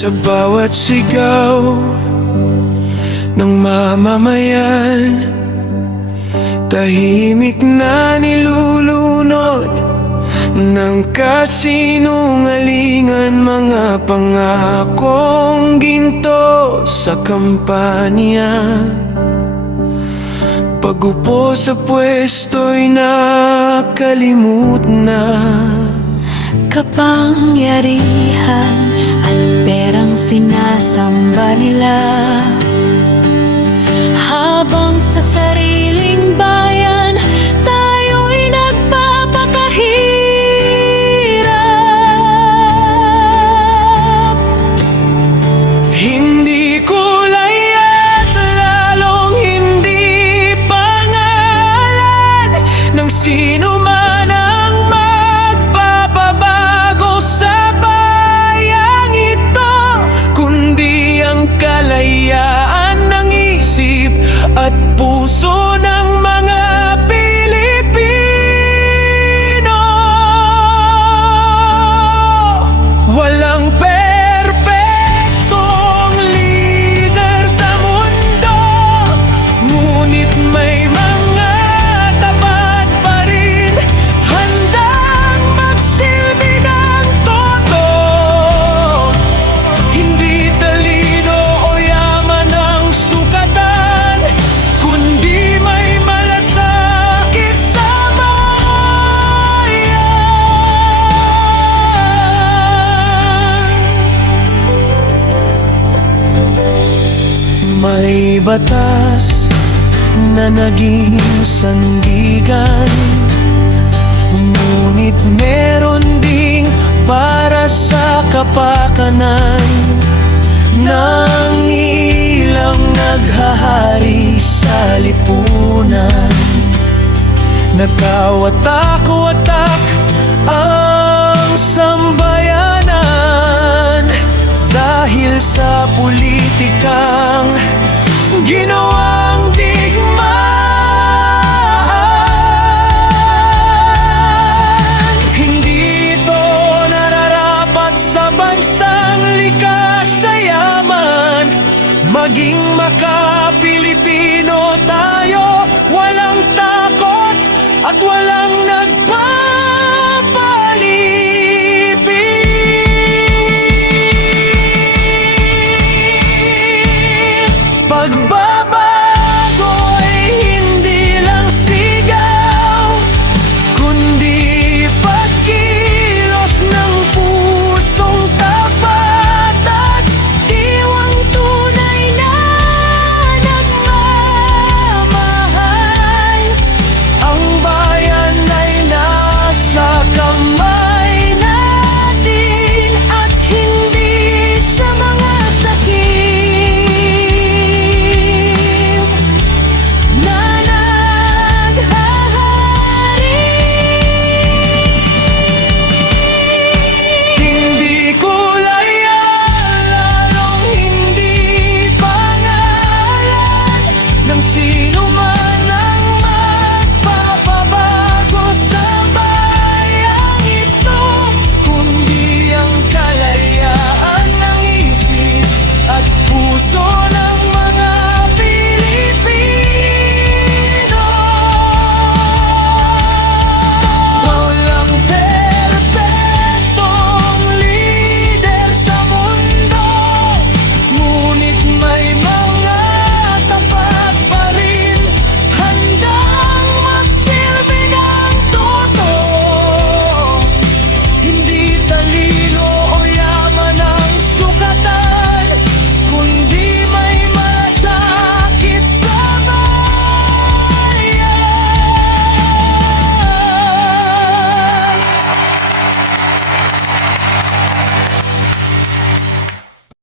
Sa bawat sigaw ng mamamayan, tahimik na nilulunod ng kasinungalingan, mga pangakong ginto sa kampanya. Pag-upo sa pwesto'y nakalimut na kapangyarihan at perang sinasamba nila, habang sa sariling bayan tayo'y nagpapakahirap. hindi kulay at lalong hindi pangalan ng sino man ang magpapabago sa bayang ito, kundi ang kalayaan ng isip at puso ng mga Pilipino. Walang perpektong leader sa mundo, ngunit may mga tapat pa rin, handang magsilbi ng totoo. Hindi talino o yaman ang sukatan, kundi may malasakit sa bayan. May batas na naging sandigan, ngunit meron ding para sa kapakanan ng ilang naghahari sa lipunan. Nagkawatak-watak ang sambayanan dahil sa politikang ginawang digmaan. Hindi ito nararapat sa bansang likas sa yaman, maging maka-Pilipino